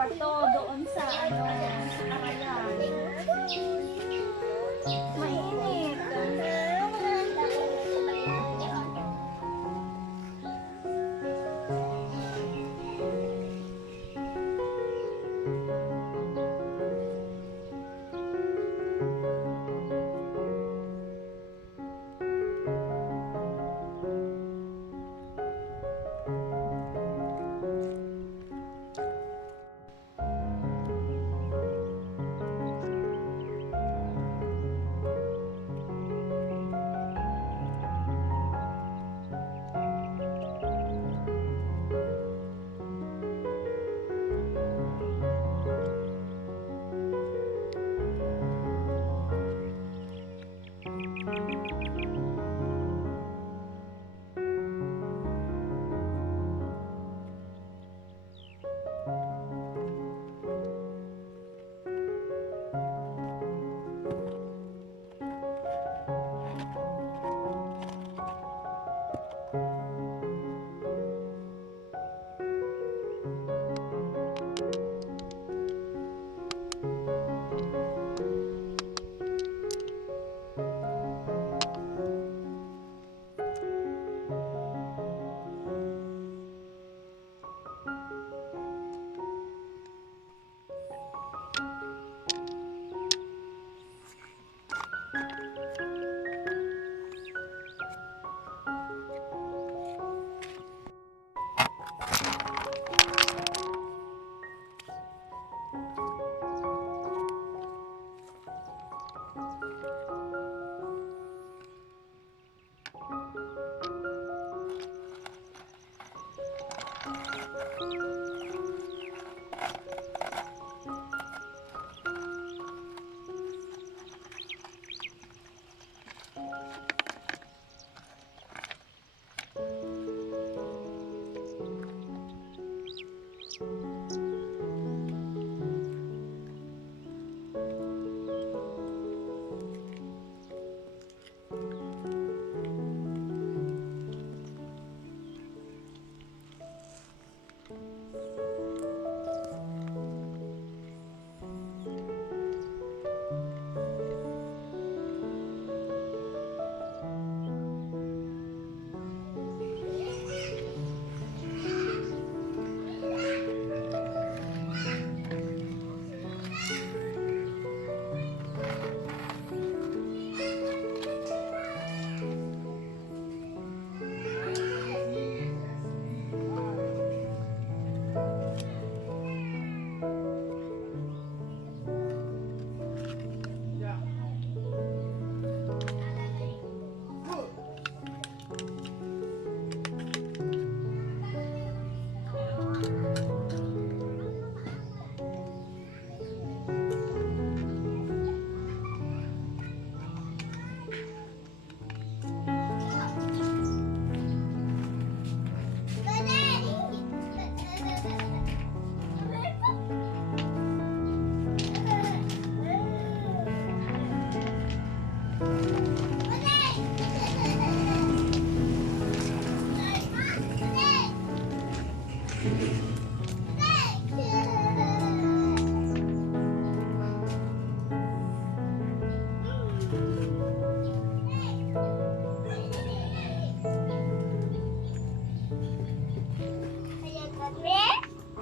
bato doon sa ano, sa Arayan. Mainit.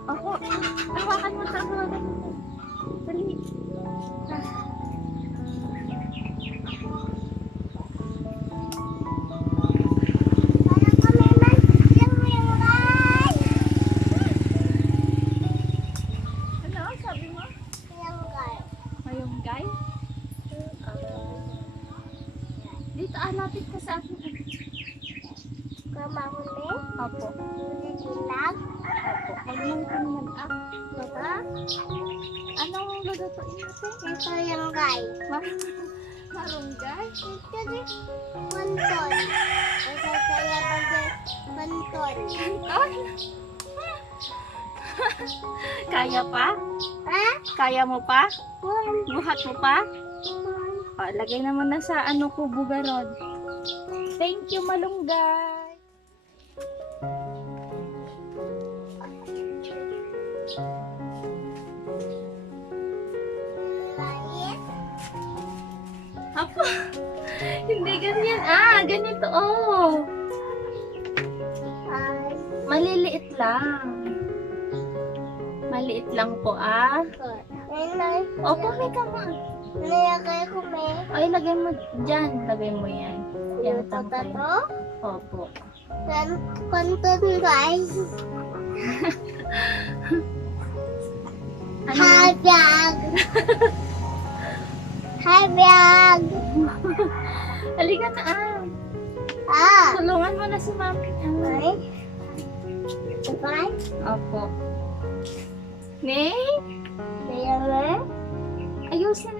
Ako, hawakan mo sa hawakan mo. Dali. Ano sabi mo? Mayunggay? Dito, lapit ka sa akin. Kamahuli? Opo. Nagdilag? Opo. Magmungkin mag-up. Baba? Anong lulutuin natin? Ito yung guy. Marunggay? Ito din. Panton. Ito saya bagay panton. Kanton? Kaya pa? Ha? Kaya mo pa? Pan. Buhat mo pa? O, lagay naman na sa ano ko, bugarod. Thank you, malunggay. Apo. Hindi ganyan. Ganito oh. Ay, Maliliit lang. Maliit lang po Nanay. Opo, may kama. Nilagay ko may. Ay, lagay mo dyan. Lagay mo yan. Yan, Ito tangkay. to. Opo. Then, konton guys. Ano? Hi, vlog. Hi, vlog. Halika na Tulungan mo na si mami. Ay. Sabay. Opo. Nay, Kaya mo. ayusin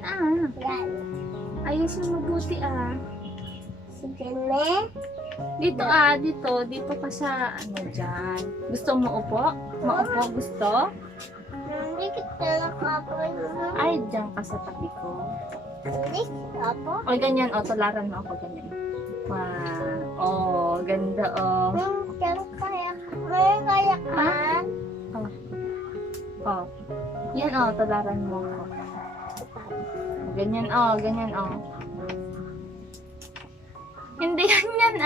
Yan. Ayusin mabuti Sige na. Dito dito ka sa ano dyan. Gusto mo upo? Maupo gusto? Hindi kita nakapoy. Ay, dyan ka sa tabi ko. Hindi. Apo. O, ganyan. O, tularan mo ako ganyan. Wow. Oh, ganda Diyan kaya. May kaya ka. Oh. Yan tularan mo ako. Ganyan ganyan Hindi ganyan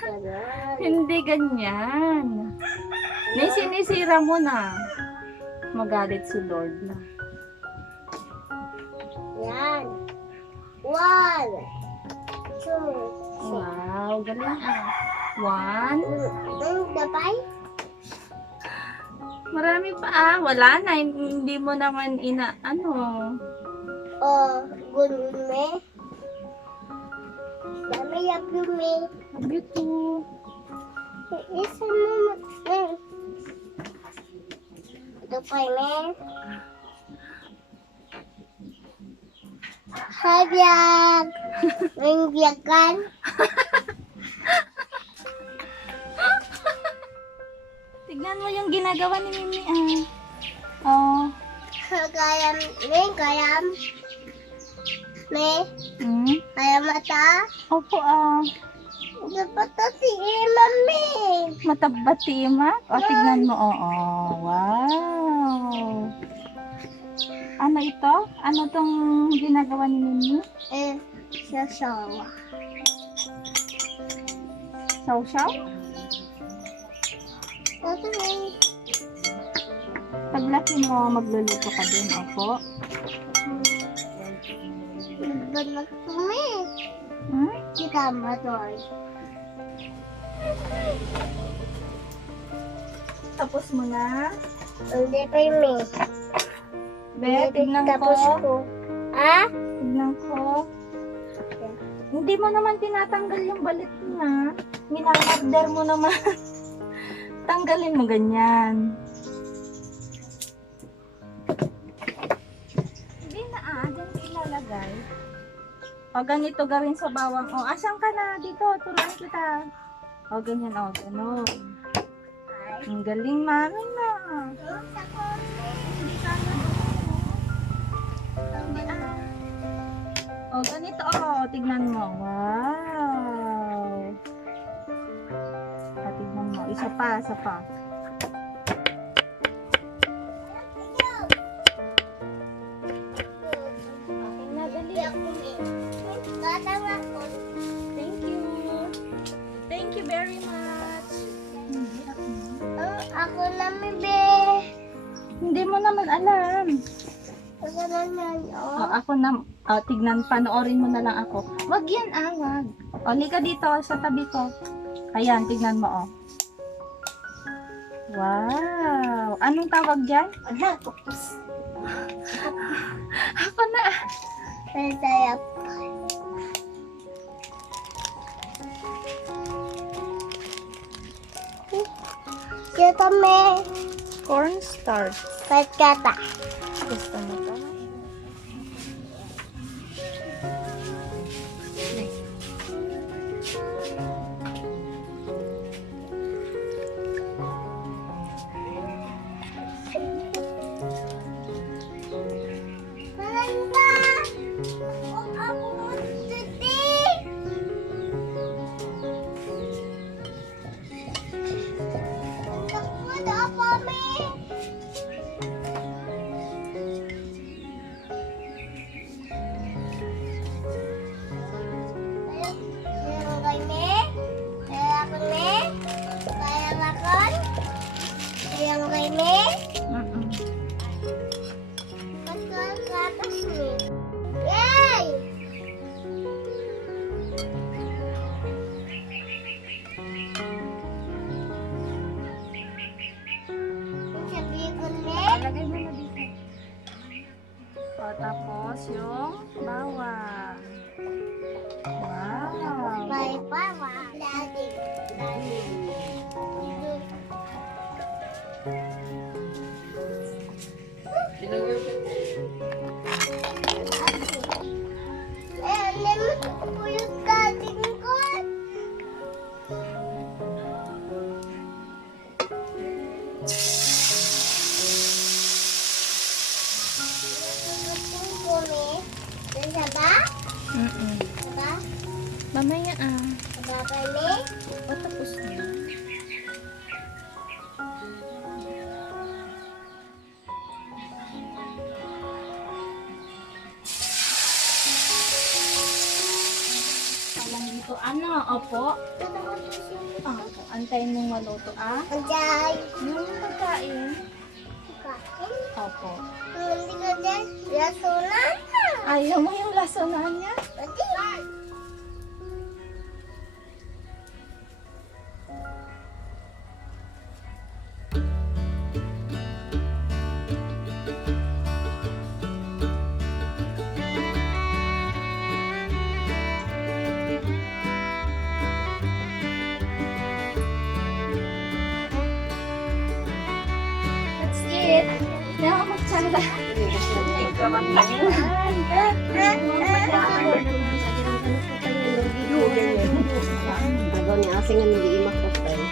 Ganun. Hindi ganyan. May sinisira mo na. Magalit si Lord na. Yan. 1, 2, Wow, galing 1. Dabay? Marami pa wala na, hindi mo naman O, gunme? Dami yapume. Beautiful. Isa mo Dabay me. Hi, vlog. May vlog kan? Tignan mo yung ginagawa ni Mimi Oh. Gayam. Me. Kaya mata. Opo Dapat si mami. Matabati ma. Tignan mo wow. Ano ito? Ano tong ginagawa ni Mimi? Sasawa. Sausaw? Paglaki mo, magluluto ka din, opo. Ba't kami? Kita mo doon. Tapos mo na. Hindi pa yung me. Be, tignan Tapos ko. ko. Tignan ko. Hindi mo naman tinatanggal yung balit niya. Minamagder mo naman. Tanggalin mo ganyan. Hindi na ganito ilalagay. O ganito gawin sa bawang. O, asan ka na? Dito, turuan kita. O, ganyan ganun. Ang galing mami na. Hindi ka na. O, ganito tignan mo. Wow. Tignan mo. Isa pa. Okay na, dali. Thank you. Thank you very much. Hindi ako. Ako namin, be. Hindi mo naman alam. Ako naman, Ako na, tignan, panoorin mo na lang ako. Wag yan, wag. Lika dito sa tabi ko. Ayan, tignan mo, Wow! Anong tawag dyan? Ako na. Saya. Kita me. Cornstarch. Kata. Gusto mo to? Malanda. Kung ako today. Takot ako, me. tapos yung bawang. Wow. Bye, Papa. Daddy. Daddy. Eh, naman po yung daddy ko. Saba? Saba? Mamaya Saba kami? O, tapos niya. Alam dito, ano? Opo. Antayin mong maluto, Anjay. Yung pagkain. Kain? Opo. Hindi ka dyan. Lasunan na. Ayaw mo yung lasonan niya? Pati. That's it. Nakakatsala. Agaw ni asing nga nag-iimak ko tayo.